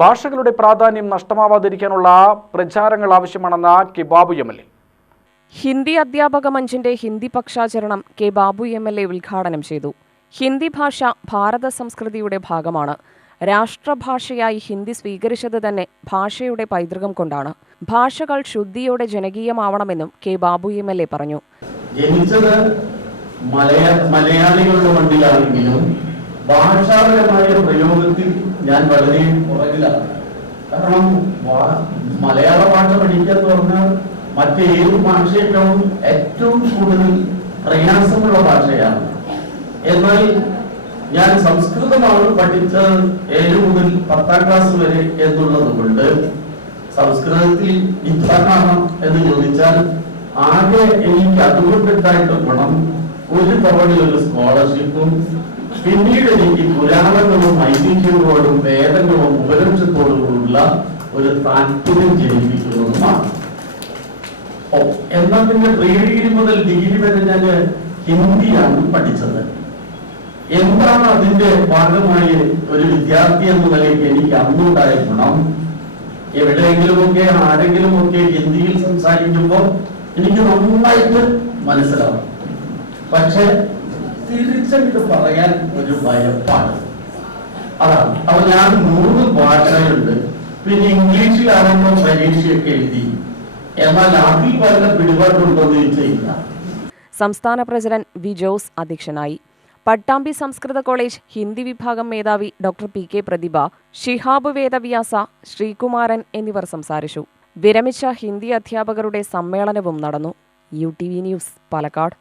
ഭാഷകളുടെ പ്രാധാന്യം നഷ്ടമാവാതിരിക്കാനുള്ള പ്രചാരങ്ങൾ ആവശ്യമാണെന്ന K Babu M L A. Hindi അധ്യാപക മഞ്ചിന്റെ Hindi പക്ഷാചരണം K Babu M L A ഉദ്ഘാടനം ചെയ്തു. ഹിന്ദി ഭാഷ ഭാരത സംസ്കൃതിയുടെ ഭാഗമാണ്. രാഷ്ട്രഭാഷയായി ഹിന്ദി സ്വീകരിച്ചത് തന്നെ ഭാഷയുടെ പൈതൃകം കൊണ്ടാണ്. ഭാഷകൾ ശുദ്ധിയോടെ ജനകീയമാവണമെന്നും K Babu M L A പറഞ്ഞു. ജനിച്ചത് മലയാളികളുടെ മണ്ണിലാണെങ്കിലും ഭാഷാപരമായ ഞാൻ വളരെ പുറകിലാണ് കാരണം മലയാള ഭാഷ പഠിക്കുക എന്ന് മറ്റേത് ഭാഷയേക്കാളും ഏറ്റവും കൂടുതൽ പ്രയാസമുള്ള ഭാഷയാണ്. എന്നാൽ ഞാൻ സംസ്കൃതമാണ് പഠിച്ച ഏഴ് മുതൽ പത്താം ക്ലാസ് വരെ എന്നുള്ളത് കൊണ്ട് സംസ്കൃതത്തിൽ വിദ്വാനാണ് എന്ന് ചോദിച്ചാൽ ആകെ എനിക്ക് അതുകൊണ്ടുണ്ടായിട്ട് ഗുണം ഒരു തവണ ഒരു സ്കോളർഷിപ്പും പിന്നീട് എനിക്ക് പുരാണങ്ങളും ഐതിഹ്യങ്ങളോടും വേദങ്ങളും ഉപലക്ഷത്തോടുമുള്ള ഒരു താല്പര്യം ജനിപ്പിക്കുന്നതുമാണ്. എന്നാൽ പിന്നെ പ്രീ ഡിഗ്രി മുതൽ ഡിഗ്രി വരെ ഞാൻ ഹിന്ദിയാണ് പഠിച്ചത്. എന്താണ് അതിന്റെ ഭാഗമായി ഒരു വിദ്യാർത്ഥി എന്ന നിലയിൽ എനിക്ക് അന്നുണ്ടായ ഗുണം? എവിടെയെങ്കിലുമൊക്കെ ആരെങ്കിലുമൊക്കെ ഹിന്ദിയിൽ സംസാരിക്കുമ്പോൾ എനിക്ക് നന്നായിട്ട് മനസ്സിലാവും. പക്ഷെ തിരിച്ചങ്ങോട്ട് പറയാൻ ഒരു ഭയപ്പാട്. അതാണ് അപ്പൊ ഞാൻ മൂന്ന് ഭാഷയുണ്ട് പിന്നെ ഇംഗ്ലീഷിലാണെന്നോ പരീക്ഷയൊക്കെ എഴുതി. എന്നാൽ അതിൽ പിടിപാടുണ്ടോ എന്ന് ചോദിച്ചില്ല സംസ്ഥാന പ്രസിഡന്റ് വി ജോസ് അധ്യക്ഷനായി. പട്ടാമ്പി സംസ്കൃത കോളേജ് ഹിന്ദി വിഭാഗം മേധാവി doctor P K Prathibha Shihab Vedavyasa Sreekumaran എന്നിവർ സംസാരിച്ചു. വിരമിച്ച ഹിന്ദി അധ്യാപകരുടെ സമ്മേളനവും നടന്നു. U T V news Palakkad.